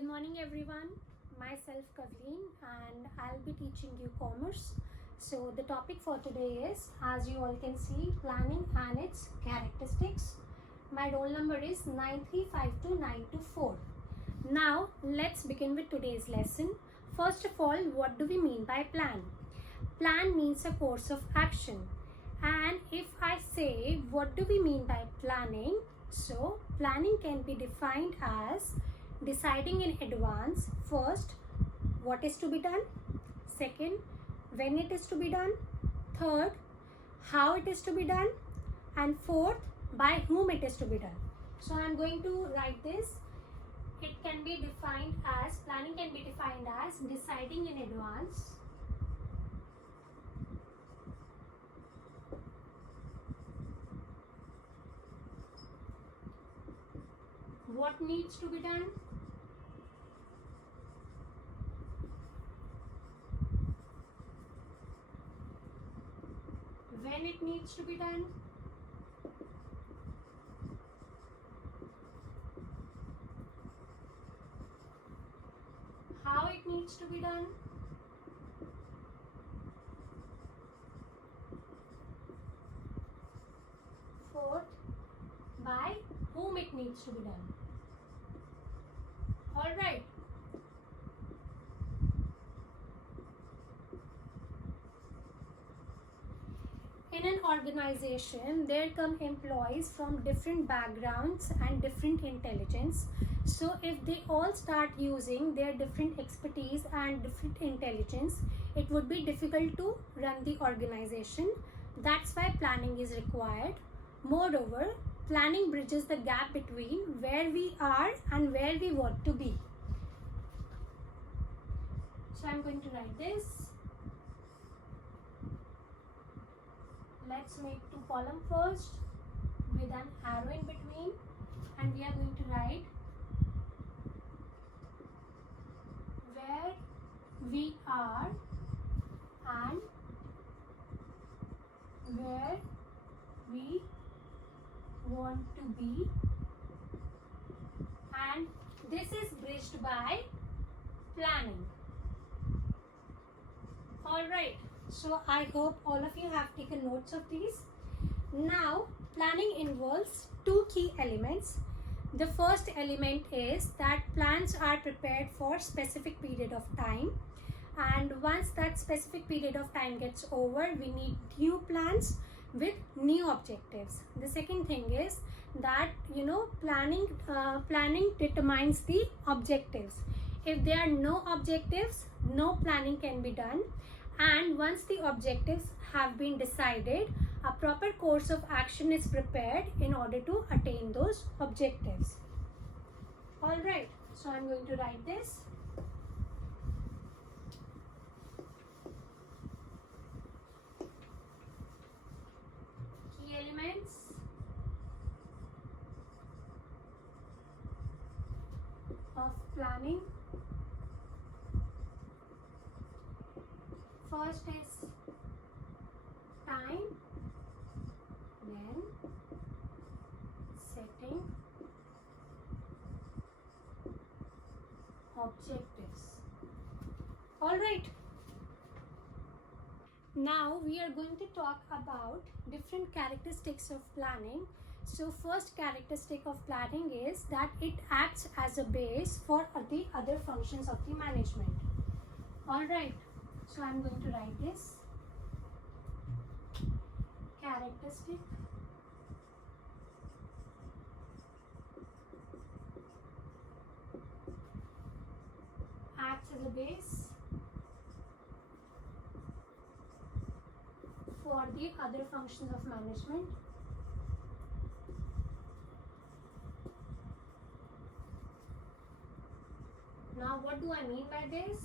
Good morning everyone. Myself Kavleen and I'll be teaching you commerce. So the topic for today is, as you all can see, planning and its characteristics. My roll number is 9352924. Now let's begin with today's lesson. First of all, what do we mean by plan? Plan means a course of action. And if I say what do we mean by planning, so planning can be defined as deciding in advance, first, what is to be done, second, when it is to be done, third, how it is to be done, and fourth, by whom it is to be done. So I am going to write this. It can be defined as, planning can be defined as deciding in advance, what needs to be done, when it needs to be done, how it needs to be done, fourth, by whom it needs to be done. All right. In an organization, there come employees from different backgrounds and different intelligence. So if they all start using their different expertise and different intelligence, it would be difficult to run the organization. That's why planning is required. Moreover, planning bridges the gap between where we are and where we want to be. So I'm going to write this. Let's make two columns first with an arrow in between, and we are going to write where we are and where we want to be, and this is bridged by planning. All right. So I hope all of you have taken notes of these. Now, planning involves two key elements. The first element is that plans are prepared for specific period of time, and once that specific period of time gets over, we need new plans with new objectives. The second thing is that planning determines the objectives. If there are no objectives, no planning can be done. And once the objectives have been decided, a proper course of action is prepared in order to attain those objectives. All right, so I'm going to write this. Key elements of planning. First is time, then setting objectives. All right. Now we are going to talk about different characteristics of planning. So first characteristic of planning is that it acts as a base for the other functions of the management. All right. So I'm going to write this. Characteristic acts as a base for the other functions of management. Now what do I mean by this?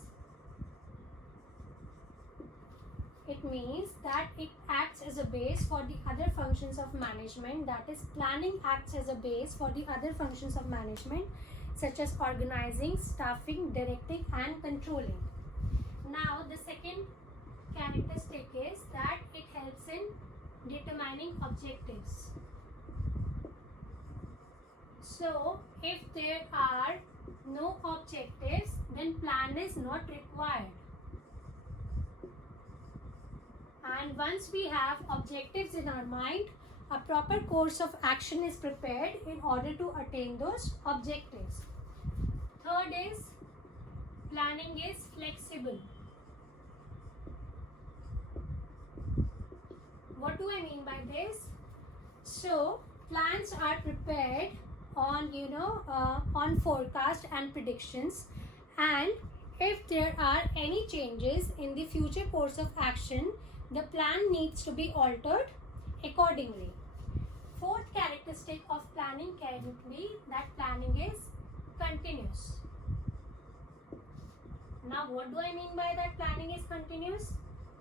It means that it acts as a base for the other functions of management. That is, planning acts as a base for the other functions of management, such as organizing, staffing, directing, and controlling. Now, the second characteristic is that it helps in determining objectives. So if there are no no objectives, then plan is not required. And once we have objectives in our mind, a proper course of action is prepared in order to attain those objectives. Third is planning is flexible. What do I mean by this? So plans are prepared on on forecast and predictions, and if there are any changes in the future course of action, the plan needs to be altered accordingly. Fourth characteristic of planning can be that planning is continuous. Now what do I mean by that planning is continuous?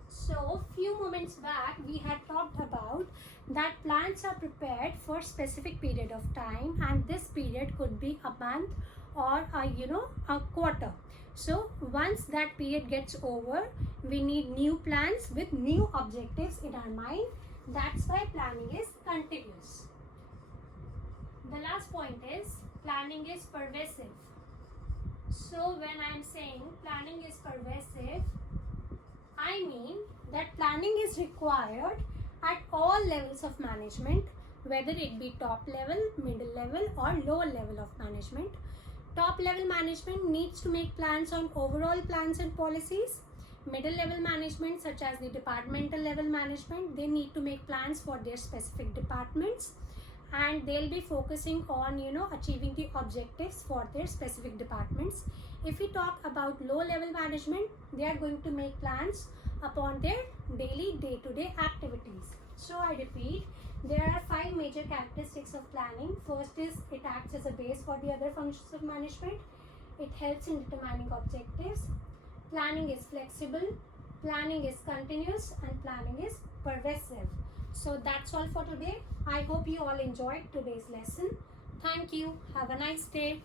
So few moments back we had talked about that plans are prepared for specific period of time, and this period could be a month or a quarter. So once that period gets over, we need new plans with new objectives in our mind. That's why planning is continuous. The last point is planning is pervasive. So when I am saying planning is pervasive, I mean that planning is required at all levels of management, whether it be top level, middle level or lower level of management. Top level management needs to make plans on overall plans and policies. Middle level management, such as the departmental level management, they need to make plans for their specific departments, and they'll be focusing on achieving the objectives for their specific departments. If we talk about low level management, they are going to make plans upon their daily day-to-day activities. So I repeat, there are 5 major characteristics of planning. First is it acts as a base for the other functions of management. It helps in determining objectives. Planning is flexible, planning is continuous, and planning is pervasive. So that's all for today. I hope you all enjoyed today's lesson. Thank you. Have a nice day.